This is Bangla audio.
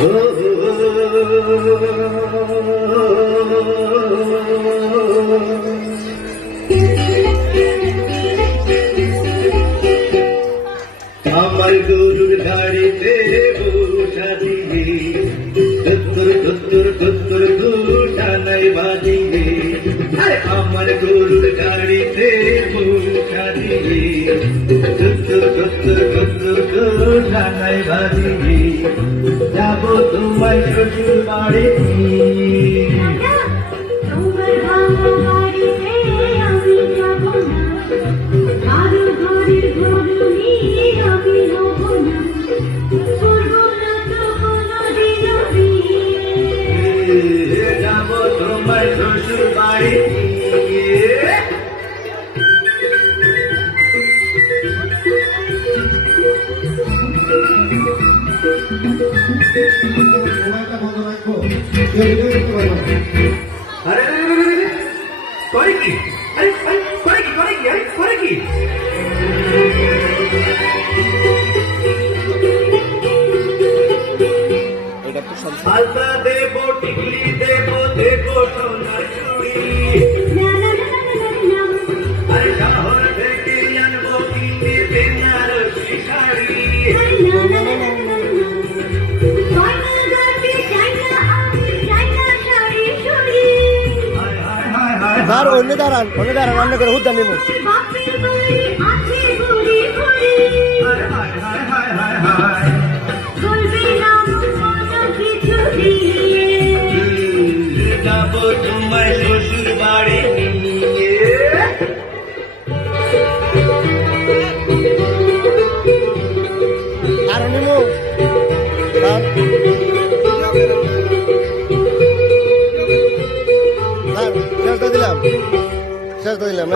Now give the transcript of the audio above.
আমার গরুর গাড়িতে বসা দিবে দত্তর ঘুটা নাই বাজিবে আমার গরুর গাড়িতে বসা দিবে দত্তর ঘুটা নাই বাজিবে যাব তোমায় শ্বশুর বাড়ি যাব তোমায় শ্বশুর বাড়ি আরে করে কি করে কি আলতা দেব টিকলি দেব সোনার চুড়ি আরে শহর থেকে আনবো কিনে বেনারসি শাড়ি স্যার অন্য দাঁড়ান রান্না করে হুদ্দা নেব যাব তোমায় শ্বশুর বাড়ি আর নেব শেষ দিলাম